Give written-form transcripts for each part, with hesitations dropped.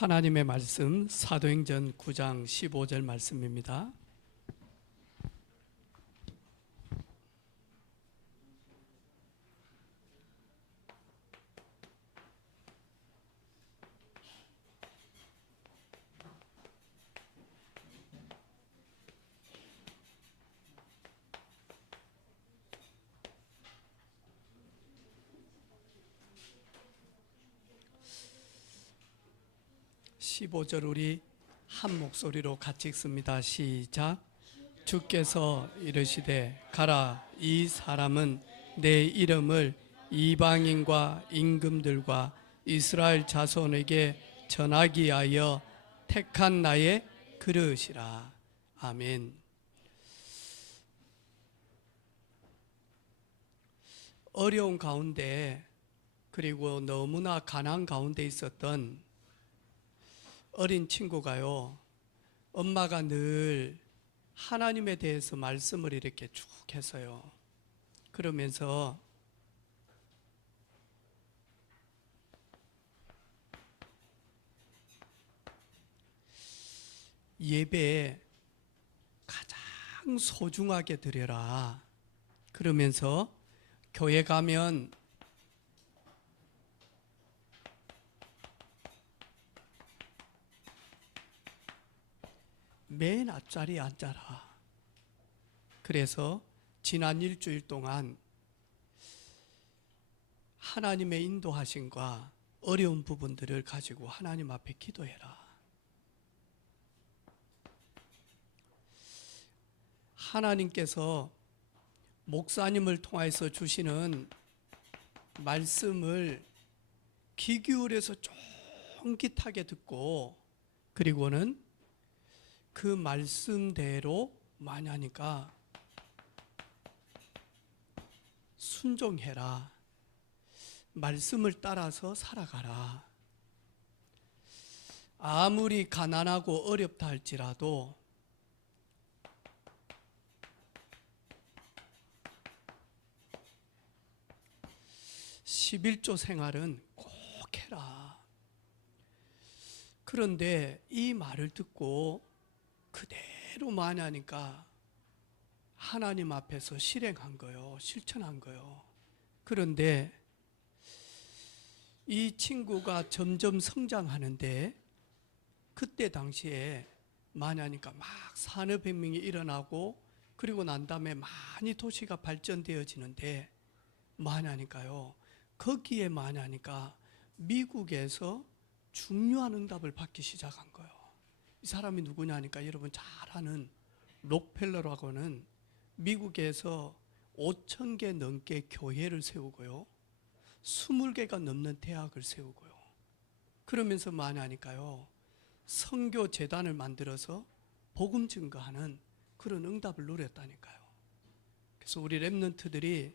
하나님의 말씀 사도행전 9장 15절 말씀입니다. 십오 절 우리 한 목소리로 같이 읽습니다. 시작. 주께서 이르시되 가라, 이 사람은 내 이름을 이방인과 임금들과 이스라엘 자손에게 전하기 위하여 택한 나의 그릇이라. 아멘. 어려운 가운데 그리고 너무나 가난 가운데 있었던 어린 친구가요, 엄마가 늘 하나님에 대해서 말씀을 이렇게 쭉 했어요. 그러면서 예배에 가장 소중하게 드려라. 그러면서 교회 가면 맨 앞자리에 앉아라. 그래서 지난 일주일 동안 하나님의 인도하심과 어려운 부분들을 가지고 하나님 앞에 기도해라. 하나님께서 목사님을 통해서 주시는 말씀을 귀 기울여서 쫑깃하게 듣고, 그리고는 그 말씀대로 많이 하니까 순종해라. 말씀을 따라서 살아가라. 아무리 가난하고 어렵다 할지라도 (11조) 생활은 꼭 해라. 그런데 이 말을 듣고 그대로 많이 하니까 하나님 앞에서 실행한 거요, 실천한 거요. 그런데 이 친구가 점점 성장하는데, 그때 당시에 많이 하니까 막 산업혁명이 일어나고, 그리고 난 다음에 많이 도시가 발전되어지는데, 많이 하니까요, 거기에 많이 하니까 미국에서 중요한 응답을 받기 시작한 거예요. 이 사람이 누구냐 하니까 여러분 잘 아는 록펠러라고는 미국에서 5,000개 넘게 교회를 세우고요, 20개가 넘는 대학을 세우고요, 그러면서 많이 하니까요, 선교 재단을 만들어서 복음 증거하는 그런 응답을 누렸다니까요. 그래서 우리 렘넌트들이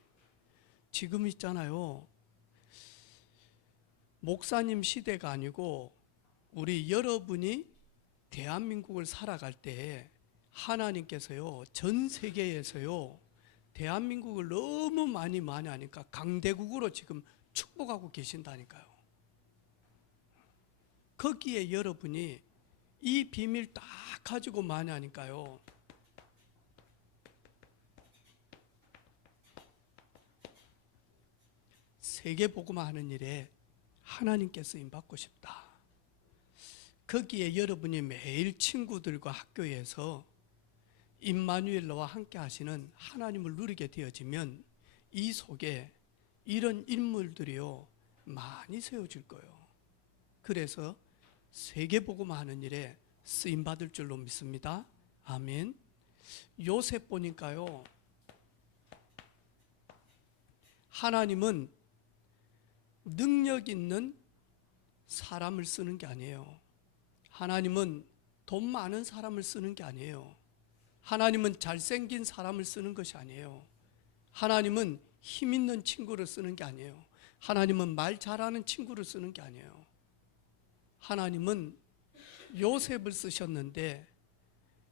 지금 있잖아요, 목사님 시대가 아니고 우리 여러분이 대한민국을 살아갈 때 하나님께서요, 전 세계에서요, 대한민국을 너무 많이 하니까 강대국으로 지금 축복하고 계신다니까요. 거기에 여러분이 이 비밀 딱 가지고 많이 하니까요, 세계 복음화 하는 일에 하나님께 쓰임 받고 싶다. 거기에 여러분이 매일 친구들과 학교에서 임마누엘과 함께 하시는 하나님을 누리게 되어지면 이 속에 이런 인물들이요, 많이 세워질 거예요. 그래서 세계복음화 하는 일에 쓰임 받을 줄로 믿습니다. 아멘. 요셉 보니까요, 하나님은 능력 있는 사람을 쓰는 게 아니에요. 하나님은 돈 많은 사람을 쓰는 게 아니에요. 하나님은 잘생긴 사람을 쓰는 것이 아니에요. 하나님은 힘 있는 친구를 쓰는 게 아니에요. 하나님은 말 잘하는 친구를 쓰는 게 아니에요. 하나님은 요셉을 쓰셨는데,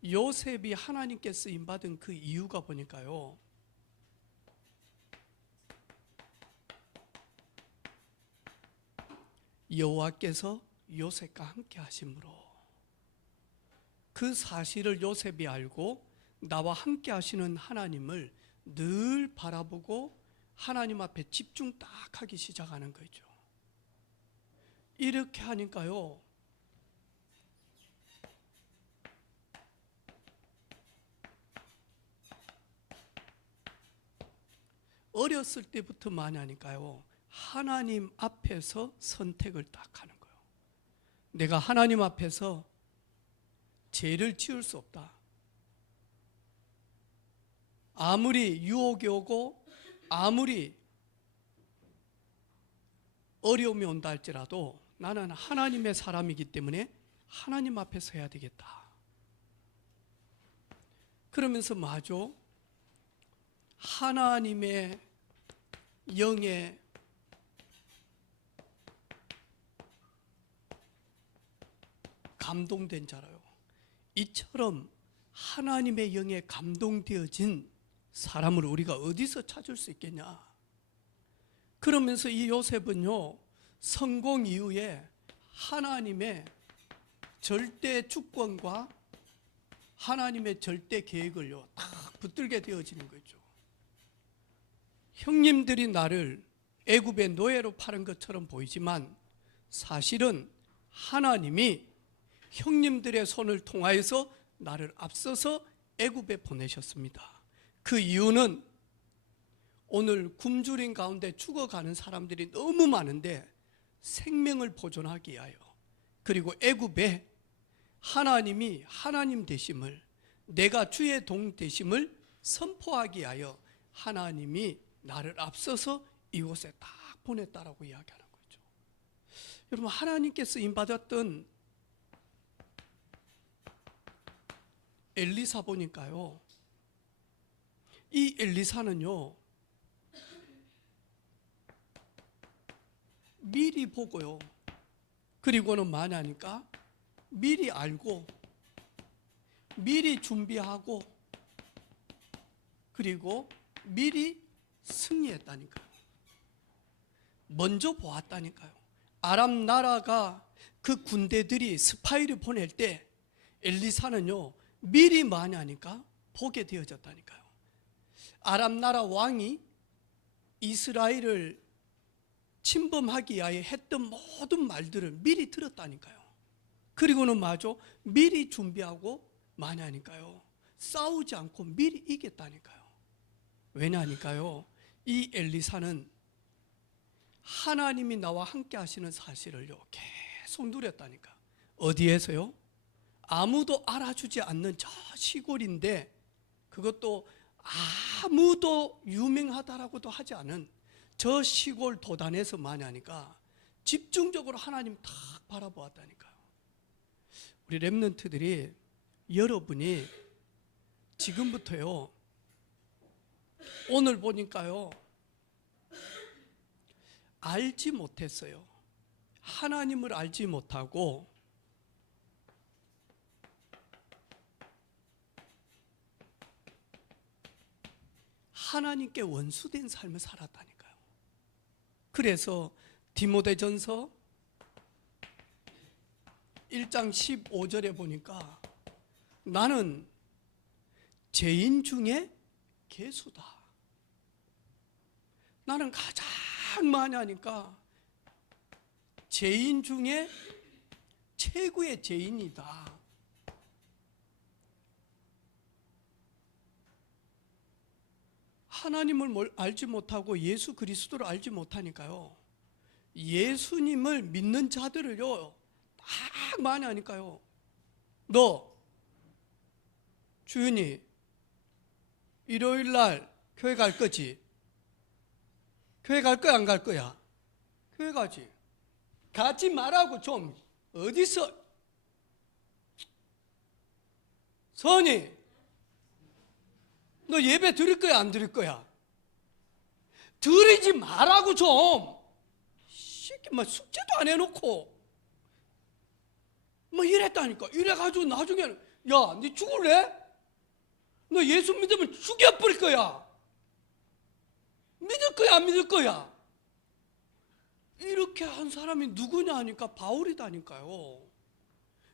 요셉이 하나님께 쓰임받은 그 이유가 보니까요, 여호와께서 요셉과 함께 하심으로, 그 사실을 요셉이 알고 나와 함께 하시는 하나님을 늘 바라보고 하나님 앞에 집중 딱 하기 시작하는 거죠. 이렇게 하니까요, 어렸을 때부터 많이 하니까요, 하나님 앞에서 선택을 딱 하는 거예요. 내가 하나님 앞에서 죄를 지을 수 없다. 아무리 유혹이 오고 아무리 어려움이 온다 할지라도 나는 하나님의 사람이기 때문에 하나님 앞에서 해야 되겠다. 그러면서 마저 하나님의 영에 감동된 자라요. 이처럼 하나님의 영에 감동되어진 사람을 우리가 어디서 찾을 수 있겠냐. 그러면서 이 요셉은요, 성공 이후에 하나님의 절대 주권과 하나님의 절대 계획을요 딱 붙들게 되어지는 거죠. 형님들이 나를 애굽의 노예로 파는 것처럼 보이지만 사실은 하나님이 형님들의 손을 통하여서 나를 앞서서 애굽에 보내셨습니다. 그 이유는 오늘 굶주린 가운데 죽어가는 사람들이 너무 많은데 생명을 보존하기 위하여, 그리고 애굽에 하나님이 하나님 되심을, 내가 주의 종 되심을 선포하기 위하여 하나님이 나를 앞서서 이곳에 딱 보냈다라고 이야기하는 거죠. 여러분, 하나님께 쓰임받았던 엘리사 보니까요, 이 엘리사는요 미리 보고요, 그리고는 만약하니까 미리 알고 미리 준비하고 그리고 미리 승리했다니까요. 먼저 보았다니까요. 아람 나라가 그 군대들이 스파이를 보낼 때 엘리사는요 미리 많이 하니까 보게 되어졌다니까요. 아람 나라 왕이 이스라엘을 침범하기 위하여 했던 모든 말들을 미리 들었다니까요. 그리고는 마저 미리 준비하고 많이 하니까요, 싸우지 않고 미리 이겼다니까요. 왜냐하니까요, 이 엘리사는 하나님이 나와 함께 하시는 사실을요 계속 누렸다니까. 어디에서요? 아무도 알아주지 않는 저 시골인데, 그것도 아무도 유명하다라고도 하지 않은 저 시골 도단에서 많이 하니까 집중적으로 하나님 딱 바라보았다니까요. 우리 렘넌트들이, 여러분이 지금부터요, 오늘 보니까요 알지 못했어요. 하나님을 알지 못하고 하나님께 원수된 삶을 살았다니까요. 그래서 디모데전서 1장 15절에 보니까 나는 죄인 중에 괴수다. 나는 가장 많이 하니까 죄인 중에 최고의 죄인이다. 하나님을 알지 못하고 예수 그리스도를 알지 못하니까요, 예수님을 믿는 자들을요 딱 많이 하니까요, 너 주윤이 일요일날 교회 갈 거지? 교회 갈 거야 안 갈 거야? 교회 가지. 가지 말라고 좀. 어디서 선이 너 예배 드릴 거야 안 드릴 거야? 드리지 말라고 좀. 새끼 뭐 숙제도 안 해놓고 뭐 이랬다니까. 이래가지고 나중에는 야, 네 죽을래? 너 예수 믿으면 죽여버릴 거야. 믿을 거야 안 믿을 거야? 이렇게 한 사람이 누구냐 하니까 바울이다니까요.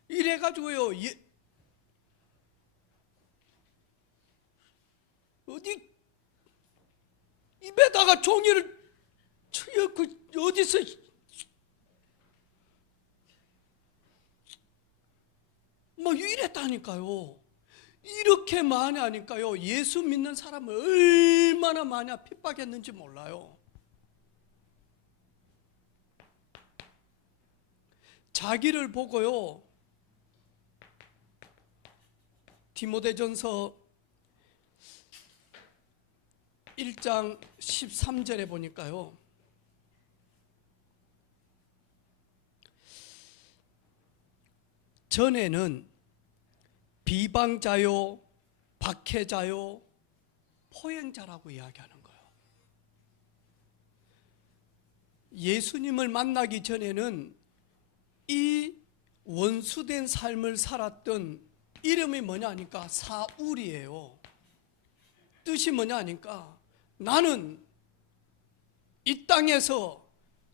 이래가지고요, 어디 입에다가 종이를 쳐요. 어디서 뭐 이랬다니까요. 이렇게 많이 하니까요, 예수 믿는 사람을 얼마나 많이 핍박했는지 몰라요. 자기를 보고요, 디모데전서 1장 13절에 보니까요, 전에는 비방자요, 박해자요, 포행자라고 이야기하는 거예요. 예수님을 만나기 전에는 이 원수된 삶을 살았던 이름이 뭐냐 하니까 사울이에요. 뜻이 뭐냐 하니까 나는 이 땅에서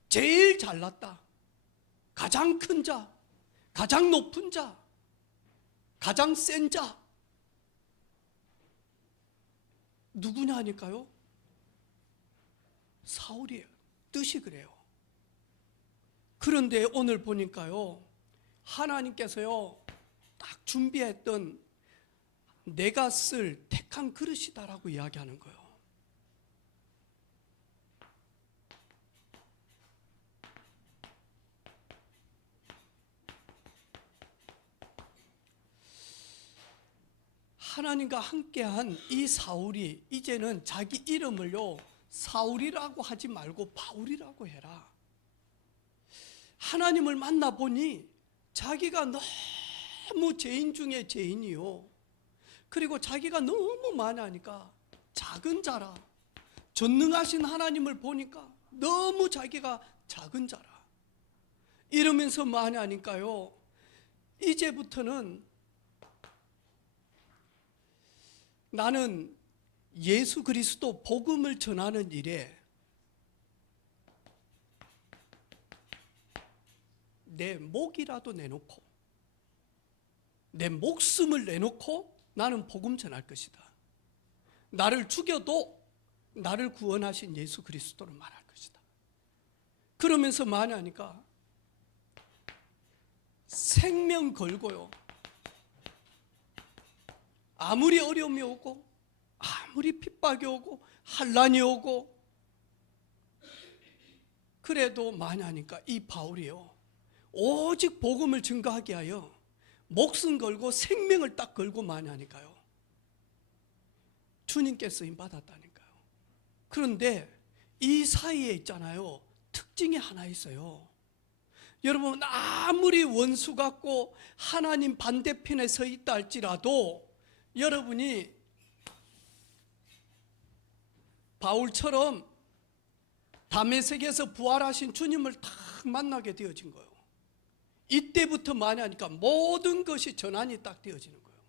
제일 잘났다, 가장 큰 자, 가장 높은 자, 가장 센 자, 누구냐 하니까요, 사울이에요. 뜻이 그래요. 그런데 오늘 보니까요, 하나님께서요 딱 준비했던 내가 쓸 택한 그릇이다라고 이야기하는 거예요. 하나님과 함께한 이 사울이 이제는 자기 이름을요 사울이라고 하지 말고 바울이라고 해라. 하나님을 만나보니 자기가 너무 죄인 중에 죄인이요, 그리고 자기가 너무 많이 하니까 작은 자라. 전능하신 하나님을 보니까 너무 자기가 작은 자라. 이러면서 많이 하니까요, 이제부터는 나는 예수 그리스도 복음을 전하는 일에 내 목이라도 내놓고, 내 목숨을 내놓고 나는 복음 전할 것이다. 나를 죽여도 나를 구원하신 예수 그리스도를 말할 것이다. 그러면서 많이 하니까 생명 걸고요, 아무리 어려움이 오고 아무리 핍박이 오고 환난이 오고 그래도 많이 하니까 이 바울이요, 오직 복음을 증거하게 하여 목숨 걸고 생명을 딱 걸고 많이 하니까요, 주님께 쓰임 받았다니까요. 그런데 이 사이에 있잖아요, 특징이 하나 있어요. 여러분, 아무리 원수 같고 하나님 반대편에 서 있다 할지라도 여러분이 바울처럼 다메섹에서 부활하신 주님을 딱 만나게 되어진 거예요. 이때부터 많이 하니까 모든 것이 전환이 딱 되어지는 거예요.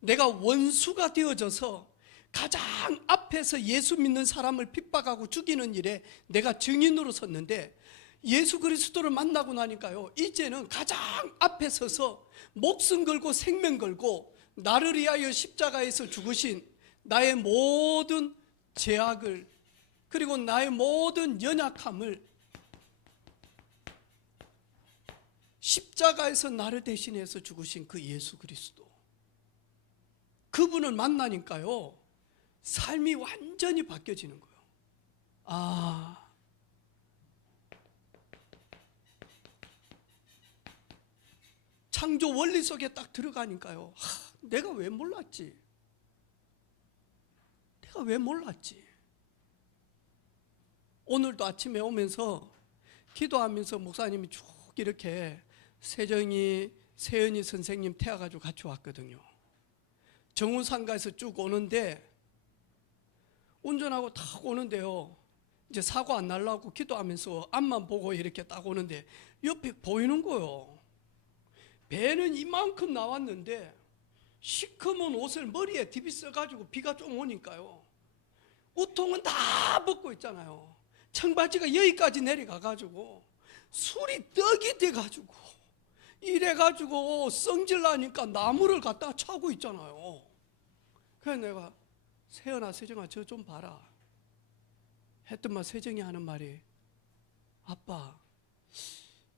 내가 원수가 되어져서 가장 앞에서 예수 믿는 사람을 핍박하고 죽이는 일에 내가 증인으로 섰는데, 예수 그리스도를 만나고 나니까요, 이제는 가장 앞에 서서 목숨 걸고 생명 걸고 나를 위하여 십자가에서 죽으신 나의 모든 죄악을, 그리고 나의 모든 연약함을 십자가에서 나를 대신해서 죽으신 그 예수 그리스도, 그분을 만나니까요 삶이 완전히 바뀌어지는 거예요. 아, 창조 원리 속에 딱 들어가니까요, 내가 왜 몰랐지? 내가 왜 몰랐지? 오늘도 아침에 오면서 기도하면서 목사님이 쭉 이렇게 세연이 선생님 태워가지고 같이 왔거든요. 정운상가에서 쭉 오는데, 운전하고 딱 오는데요, 이제 사고 안 날라고 기도하면서 앞만 보고 이렇게 딱 오는데 옆에 보이는 거예요. 배는 이만큼 나왔는데 시커먼 옷을 머리에 디비 써가지고 비가 좀 오니까요, 우통은 다 벗고 있잖아요. 청바지가 여기까지 내려가가지고 술이 떡이 돼가지고 이래가지고 성질나니까 나무를 갖다가 차고 있잖아요. 그래서 내가 세연아 세정아 저 좀 봐라 했더만 세정이 하는 말이 아빠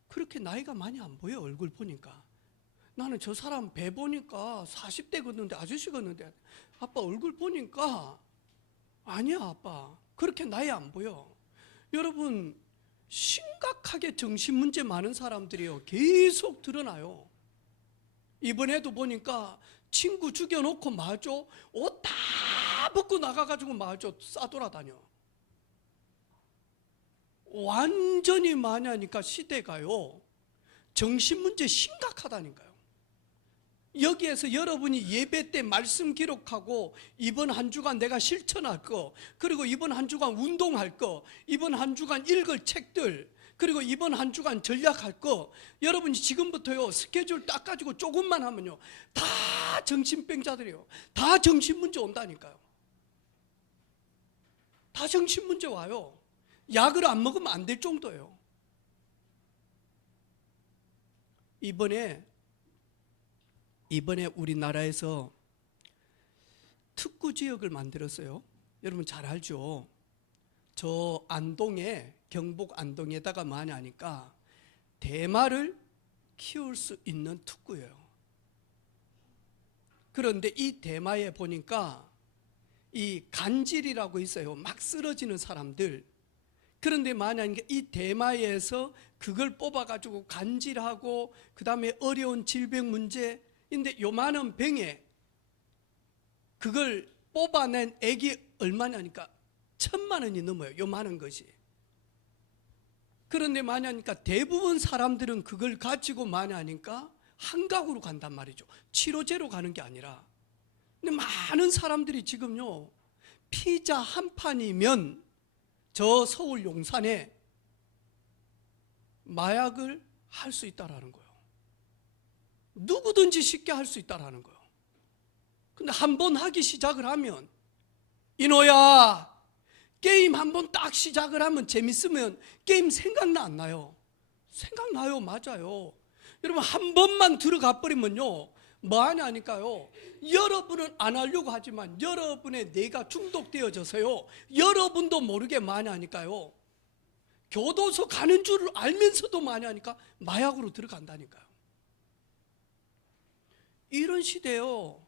그렇게 나이가 많이 안 보여 얼굴 보니까. 나는 저 사람 배 보니까 40대 걷는데 아저씨 걷는데 아빠 얼굴 보니까 아니야 아빠 그렇게 나이 안 보여. 여러분 심각하게 정신문제 많은 사람들이요 계속 드러나요. 이번에도 보니까 친구 죽여놓고 마저 옷 다 벗고 나가가지고 마저 싸돌아다녀. 완전히 많으니까 시대가요 정신문제 심각하다니까요. 여기에서 여러분이 예배 때 말씀 기록하고 이번 한 주간 내가 실천할 거, 그리고 이번 한 주간 운동할 거, 이번 한 주간 읽을 책들, 그리고 이번 한 주간 전략할 거, 여러분이 지금부터요 스케줄 딱 가지고 조금만 하면요 다 정신병자들이요. 다 정신문제 온다니까요. 다 정신문제 와요. 약을 안 먹으면 안 될 정도예요. 이번에 우리나라에서 특구 지역을 만들었어요. 여러분 잘 알죠? 저 안동에 경북 안동에다가 많이 하니까 대마를 키울 수 있는 특구예요. 그런데 이 대마에 보니까 이 간질이라고 있어요. 막 쓰러지는 사람들. 그런데 만약에 이 대마에서 그걸 뽑아가지고 간질하고 그 다음에 어려운 질병 문제인데 요만한 병에 그걸 뽑아낸 액이 얼마냐니까 1,000만 원이 넘어요. 요만한 것이. 그런데 만약에 대부분 사람들은 그걸 가지고 만약하니까 한각으로 간단 말이죠. 치료제로 가는 게 아니라. 근데 많은 사람들이 지금요 피자 한 판이면 저 서울 용산에 마약을 할 수 있다라는 거예요. 누구든지 쉽게 할 수 있다라는 거예요. 근데 한 번 하기 시작을 하면 이노야 게임 한 번 딱 시작을 하면 재밌으면 게임 생각나 안 나요? 생각나요. 맞아요. 여러분 한 번만 들어가 버리면요 뭐 하냐니까요. 여러분은 안 하려고 하지만 여러분의 뇌가 중독되어져서요 여러분도 모르게 많이 하니까요 교도소 가는 줄 알면서도 많이 하니까 마약으로 들어간다니까요. 이런 시대요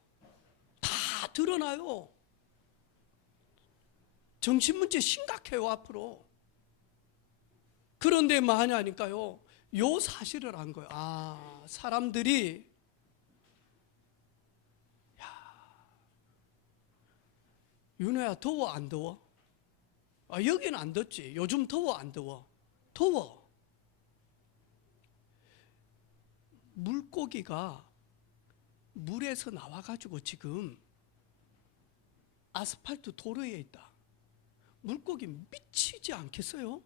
다 드러나요. 정신문제 심각해요 앞으로. 그런데 많이 하니까요 요 사실을 안 거예요. 아 사람들이 윤호야 더워 안 더워? 아, 여기는 안 덥지. 요즘 더워 안 더워? 더워. 물고기가 물에서 나와가지고 지금 아스팔트 도로에 있다. 물고기 미치지 않겠어요?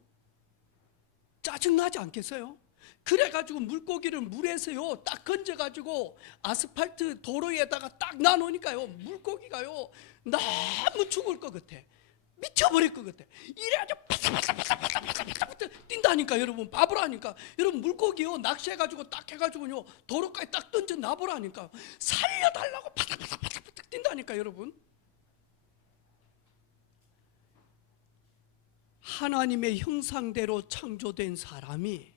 짜증나지 않겠어요? 그래가지고 물고기를 물에서요 딱 건져가지고 아스팔트 도로에다가 딱 놔놓으니까요 물고기가요 너무 죽을 것 같아. 미쳐버릴 것 같아. 이래가지고 파사파사파사파사파사 뛴다니까. 여러분 바보라니까. 여러분 물고기요 낚시해가지고 딱 해가지고요 도로까지 딱 던져 놔보라니까. 살려달라고 파사파사파사 뛴다니까. 여러분 하나님의 형상대로 창조된 사람이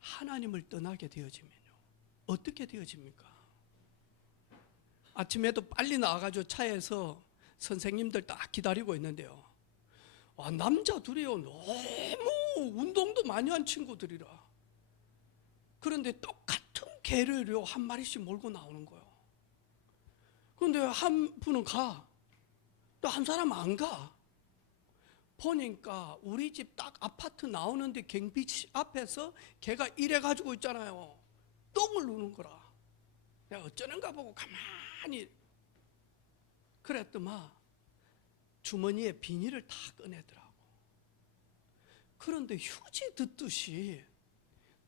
하나님을 떠나게 되어지면요 어떻게 되어집니까? 아침에도 빨리 나와가지고 차에서 선생님들 딱 기다리고 있는데요 남자 둘이요 너무 운동도 많이 한 친구들이라. 그런데 똑같은 개를요 한 마리씩 몰고 나오는 거예요. 그런데 한 분은 가, 또 한 사람은 안 가. 보니까 우리 집 딱 아파트 나오는데 경비실 앞에서 걔가 이래가지고 있잖아요. 똥을 누는 거라. 내가 어쩌는가 보고 가만히 그랬더만 주머니에 비닐을 다 꺼내더라고. 그런데 휴지 듣듯이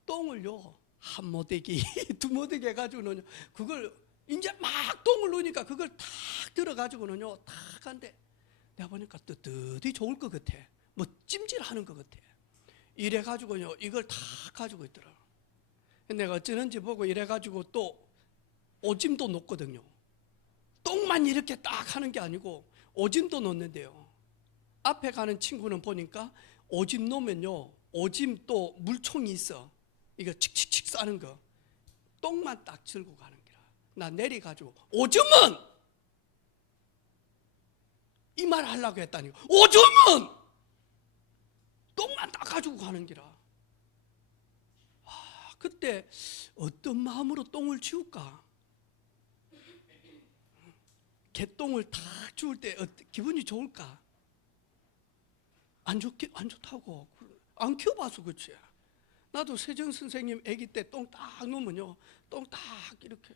똥을요 한 모대기 두 모대기 해가지고는 그걸 이제 막 똥을 누니까 그걸 탁 들어가지고는요 탁 한데 내가 보니까 뜨뜻이 좋을 것 같아. 뭐 찜질하는 것 같아. 이래가지고요 이걸 다 가지고 있더라. 내가 어쩌는지 보고 이래가지고 또 오줌도 놓거든요. 똥만 이렇게 딱 하는 게 아니고 오줌도 놓는데요. 앞에 가는 친구는 보니까 오줌 놓으면요 오줌 또 물총이 있어. 이거 칙칙칙 싸는 거. 똥만 딱 들고 가는 기라. 나 내려가지고 오줌은 이 말 하려고 했다니까. 오줌은 똥만 딱 가지고 가는 기라. 그때 어떤 마음으로 똥을 치울까? 개똥을 다 치울 때 기분이 좋을까? 안 좋다고. 안 키워봐서 그렇지. 나도 세정 선생님 아기 때 똥 딱 놓으면요 똥 딱 이렇게.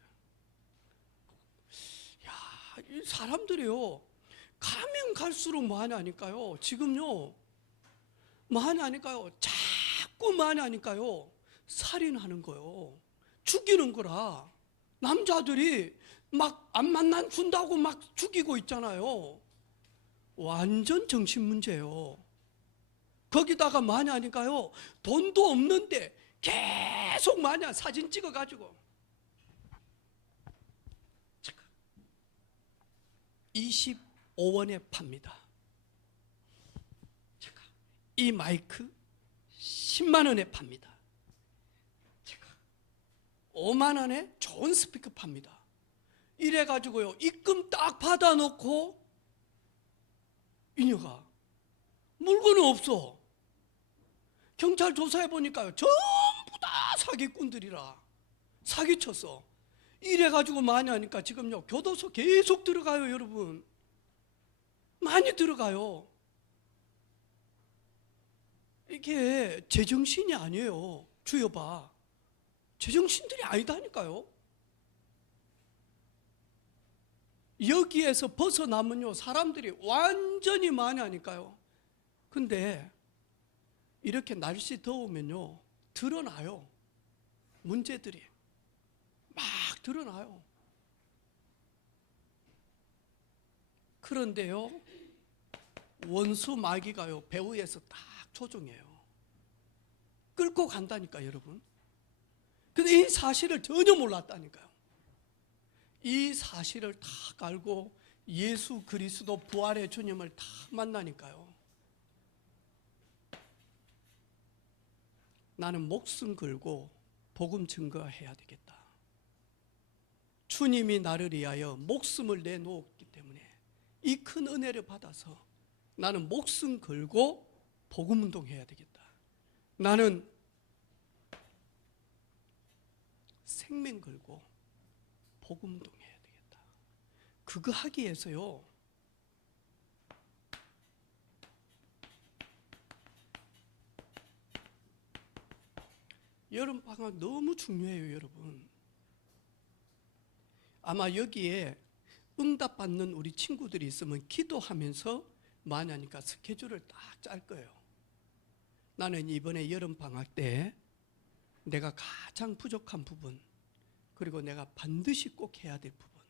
야, 이 사람들이요 가면 갈수록 뭐 하냐니까요. 지금요 뭐 하냐니까요. 자꾸 뭐 하냐니까요. 살인하는 거요. 죽이는 거라. 남자들이 막 안 만난 준다고 막 죽이고 있잖아요. 완전 정신 문제예요. 거기다가 뭐하냐니까요. 돈도 없는데 계속 뭐하냐 사진 찍어가지고 25원에 팝니다. 이 마이크 10만 원에 팝니다. 5만 원에 좋은 스피커 팝니다. 이래가지고요 입금 딱 받아놓고 이녀가 물건은 없어. 경찰 조사해 보니까요 전부 다 사기꾼들이라 사기쳤어. 이래가지고 많이 하니까 지금요 교도소 계속 들어가요. 여러분 많이 들어가요. 이게 제정신이 아니에요. 주여봐, 제정신들이 아니다니까요. 여기에서 벗어나면요 사람들이 완전히 많이 하니까요. 근데 이렇게 날씨 더우면요 드러나요. 문제들이 막 드러나요. 그런데요 원수 마귀가요 배후에서 딱 조종해요. 끌고 간다니까 여러분. 근데 이 사실을 전혀 몰랐다니까요. 이 사실을 다 알고 예수 그리스도 부활의 주님을 다 만나니까요. 나는 목숨 걸고 복음 증거해야 되겠다. 주님이 나를 위하여 목숨을 내놓았기 때문에 이 큰 은혜를 받아서 나는 목숨 걸고 복음 운동해야 되겠다. 나는 생명 걸고 복음 운동해야 되겠다. 그거 하기 위해서요 여름방학 너무 중요해요. 여러분 아마 여기에 응답받는 우리 친구들이 있으면 기도하면서 많이 하니까 스케줄을 딱 짤 거예요. 나는 이번에 여름방학 때 내가 가장 부족한 부분, 그리고 내가 반드시 꼭 해야 될 부분.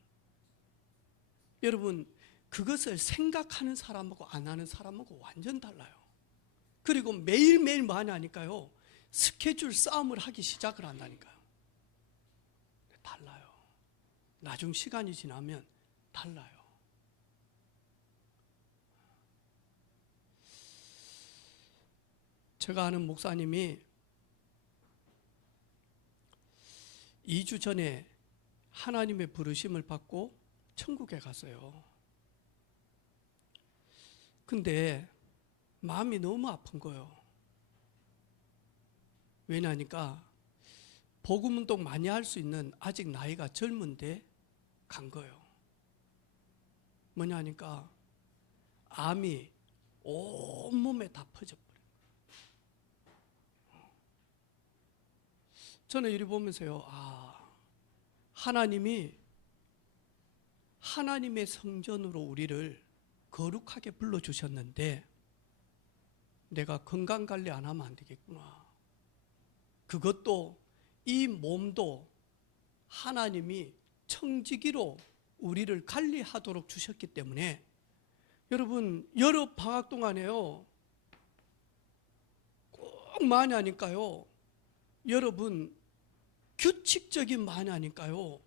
여러분 그것을 생각하는 사람하고 안 하는 사람하고 완전 달라요. 그리고 매일매일 많이 하니까요 스케줄 싸움을 하기 시작을 한다니까요. 달라요. 나중 시간이 지나면 달라요. 제가 아는 목사님이 2주 전에 하나님의 부르심을 받고 천국에 갔어요. 근데 마음이 너무 아픈 거예요. 왜냐하니까 복음 운동 많이 할 수 있는 아직 나이가 젊은데 간 거예요. 뭐냐 하니까 암이 온몸에 다 퍼져버려요. 저는 이리 보면서요 하나님이 하나님의 성전으로 우리를 거룩하게 불러주셨는데 내가 건강관리 안 하면 안 되겠구나. 그것도 이 몸도 하나님이 청지기로 우리를 관리하도록 주셨기 때문에 여러분 여름 방학 동안에요 많이 하니까요. 여러분 규칙적인 많이 하니까요.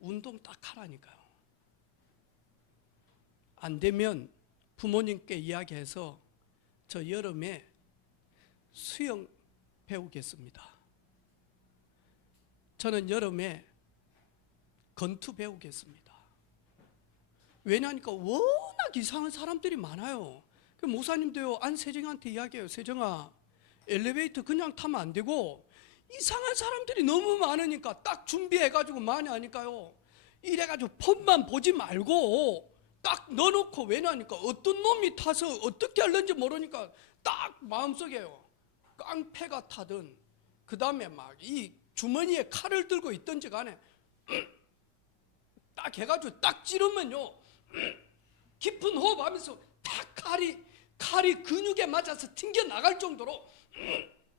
운동 딱 하라니까요. 안 되면 부모님께 이야기해서 저 여름에 수영 배우겠습니다. 저는 여름에 권투 배우겠습니다. 왜냐하니까 워낙 이상한 사람들이 많아요. 그 목사님도요, 안세정한테 이야기해요. 세정아, 엘리베이터 그냥 타면 안 되고 이상한 사람들이 너무 많으니까 딱 준비해가지고 많이 하니까요. 이래가지고 폰만 보지 말고 딱 넣어놓고, 왜냐하니까 어떤 놈이 타서 어떻게 하는지 모르니까 딱 마음속에요. 깡패가 타든 그 다음에 막 이 주머니에 칼을 들고 있든지 간에 딱 해가지고 딱 찌르면요, 깊은 호흡하면서 딱 칼이 근육에 맞아서 튕겨 나갈 정도로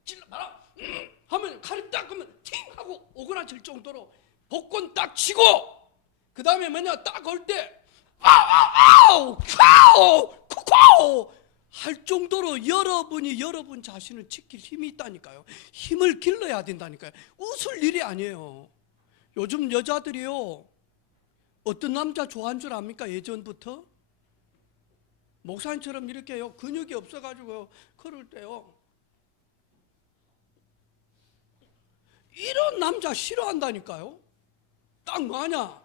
찔러봐라 하면 칼이 딱 그러면 팅 하고 오그라질 정도로 복권 딱 치고, 그 다음에 뭐냐 딱 올 때 아우 캬우 쿠쿠 할 정도로 여러분이 여러분 자신을 지킬 힘이 있다니까요. 힘을 길러야 된다니까요. 웃을 일이 아니에요. 요즘 여자들이요, 어떤 남자 좋아한 줄 압니까? 예전부터 목사님처럼 이렇게요 근육이 없어가지고 그럴 때요, 이런 남자 싫어한다니까요. 딱 뭐하냐,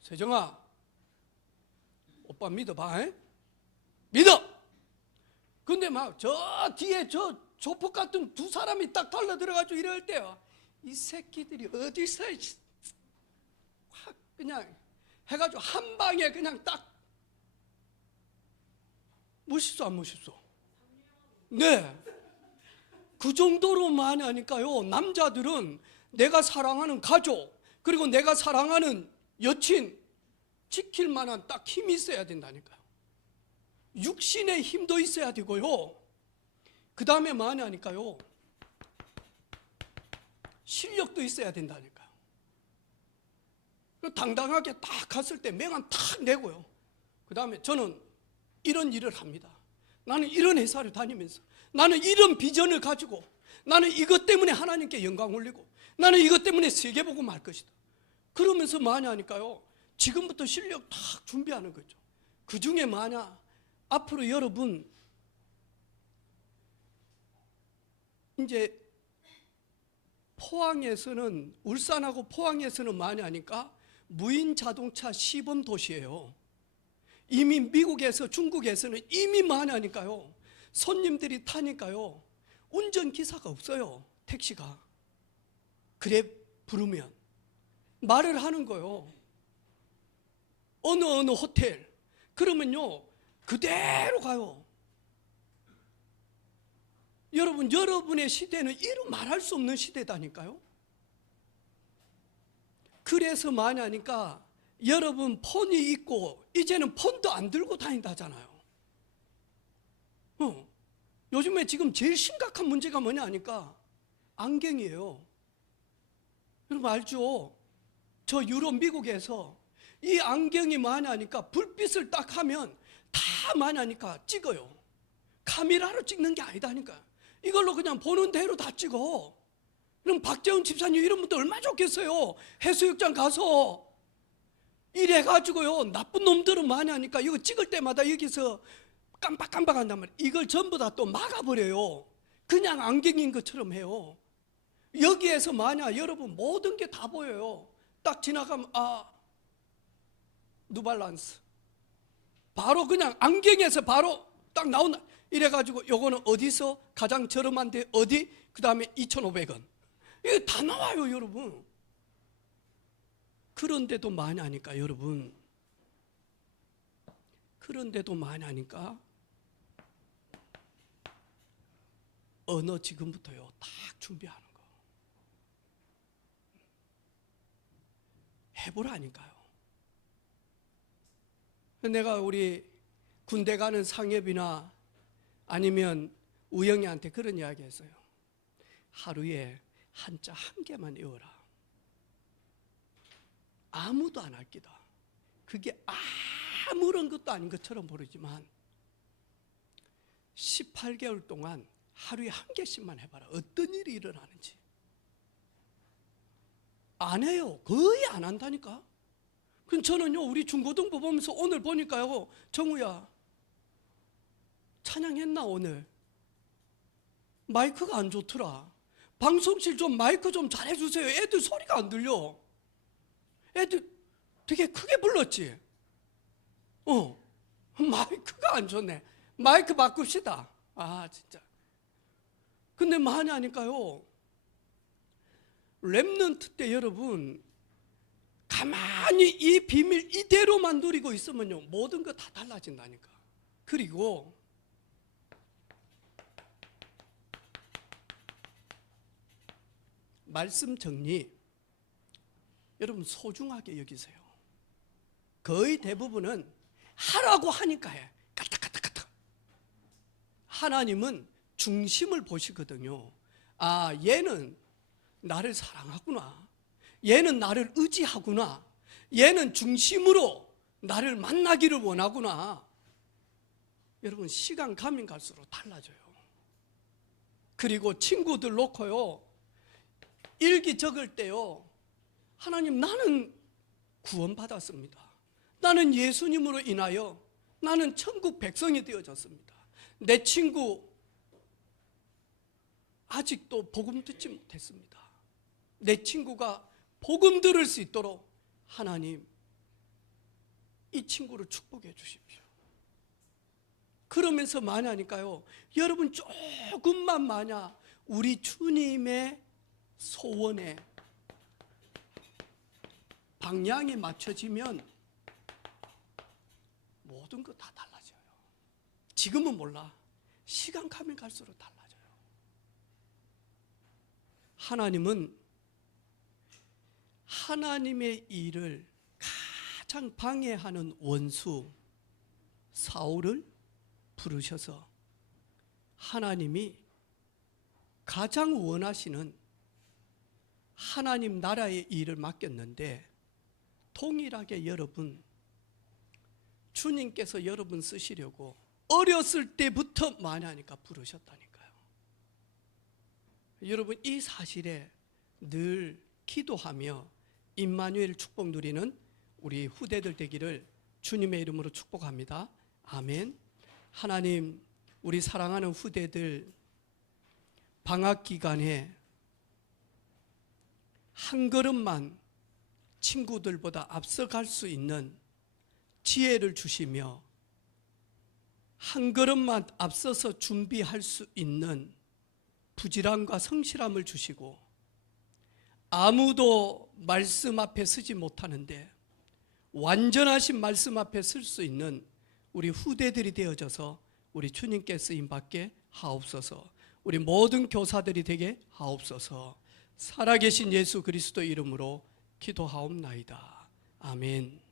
세정아 오빠 믿어봐. 믿어. 근데 막 저 뒤에 저 조폭 같은 두 사람이 딱 달려 들어가지고 이럴 때요, 이 새끼들이 어디서 확 그냥 해가지고 한 방에 그냥 딱 멋있어 안 멋있어? 네. 그 정도로 많이 하니까요, 남자들은 내가 사랑하는 가족 그리고 내가 사랑하는 여친 지킬 만한 딱 힘이 있어야 된다니까요. 육신의 힘도 있어야 되고요, 그 다음에 많이 하니까요 실력도 있어야 된다니까요. 당당하게 딱 갔을 때 명함 탁 내고요, 그 다음에 저는 이런 일을 합니다. 나는 이런 회사를 다니면서 나는 이런 비전을 가지고 나는 이것 때문에 하나님께 영광 올리고 나는 이것 때문에 세계복음 할 것이다. 그러면서 많이 하니까요, 지금부터 실력 딱 준비하는 거죠. 그 중에 많아 앞으로 여러분 이제 포항에서는, 울산하고 포항에서는 많이 하니까 무인 자동차 시범 도시예요. 이미 미국에서 중국에서는 이미 많이 하니까요, 손님들이 타니까요 운전기사가 없어요. 택시가 그랩 부르면 말을 하는 거예요. 어느 호텔 그러면요 그대로 가요. 여러분, 여러분의 시대는 이루 말할 수 없는 시대다니까요. 그래서 많이 하니까 여러분 폰이 있고 이제는 폰도 안 들고 다닌다잖아요. 요즘에 지금 제일 심각한 문제가 뭐냐 하니까 안경이에요. 여러분 알죠? 저 유럽 미국에서 이 안경이 많이 하니까 불빛을 딱 하면 다 많이 하니까 찍어요. 카메라로 찍는 게 아니다니까. 이걸로 그냥 보는 대로 다 찍어. 그럼 박재훈 집사님 이런 분들 얼마나 좋겠어요. 해수욕장 가서 이래가지고요, 나쁜 놈들은 많이 하니까 이거 찍을 때마다 여기서 깜빡깜빡 한단 말이에요. 이걸 전부 다 또 막아버려요. 그냥 안경인 것처럼 해요. 여기에서 만약 여러분 모든 게 다 보여요. 딱 지나가면 뉴발란스 바로 그냥 안경에서 바로 딱 나온다. 이래가지고 요거는 어디서 가장 저렴한데 어디, 그 다음에 2,500원 이거 다 나와요 여러분. 그런데도 많이 하니까 여러분, 그런데도 많이 하니까 언어 지금부터요 딱 준비하는 거 해보라니까요. 내가 우리 군대 가는 상엽이나 아니면 우영이한테 그런 이야기 했어요. 하루에 한자 한 개만 외워라. 아무도 안 할 기다. 그게 아무런 것도 아닌 것처럼 보이지만 18개월 동안 하루에 한 개씩만 해봐라. 어떤 일이 일어나는지. 안 해요. 거의 안 한다니까. 그럼 저는요, 우리 중고등부 보면서 오늘 보니까요, 정우야, 찬양했나 오늘? 마이크가 안 좋더라. 방송실 좀 마이크 좀 잘해주세요. 애들 소리가 안 들려. 애들 되게 크게 불렀지? 마이크가 안 좋네. 마이크 바꿉시다. 아, 진짜. 근데 많이 하니까요, 렘넌트 때 여러분, 가만히 이 비밀 이대로만 누리고 있으면요, 모든 거 다 달라진다니까. 그리고 말씀 정리, 여러분 소중하게 여기세요. 거의 대부분은 하라고 하니까 해. 까딱까딱까딱. 하나님은 중심을 보시거든요. 아, 얘는 나를 사랑하구나. 얘는 나를 의지하구나. 얘는 중심으로 나를 만나기를 원하구나. 여러분, 시간 가면 갈수록 달라져요. 그리고 친구들 놓고요, 일기 적을 때요, 하나님, 나는 구원받았습니다. 나는 예수님으로 인하여 나는 천국 백성이 되어졌습니다. 내 친구 아직도 복음 듣지 못했습니다. 내 친구가 복음 들을 수 있도록 하나님, 이 친구를 축복해 주십시오. 그러면서 많이 하니까요, 여러분 조금만 마냥 우리 주님의 소원에 방향이 맞춰지면 모든 거 다 달라져요. 지금은 몰라. 시간 가면 갈수록 달라져요. 하나님은 하나님의 일을 가장 방해하는 원수 사울을 부르셔서 하나님이 가장 원하시는 하나님 나라의 일을 맡겼는데, 동일하게 여러분, 주님께서 여러분 쓰시려고 어렸을 때부터 많이 하니까 부르셨다니까요. 여러분, 이 사실에 늘 기도하며 임마누엘 축복 누리는 우리 후대들 되기를 주님의 이름으로 축복합니다. 아멘. 하나님, 우리 사랑하는 후대들 방학 기간에 한 걸음만 친구들보다 앞서갈 수 있는 지혜를 주시며, 한 걸음만 앞서서 준비할 수 있는 부지런과 성실함을 주시고, 아무도 말씀 앞에 서지 못하는데 완전하신 말씀 앞에 설 수 있는 우리 후대들이 되어져서 우리 주님께 쓰임받게 하옵소서. 우리 모든 교사들이 되게 하옵소서. 살아계신 예수 그리스도 이름으로 기도하옵나이다. 아멘.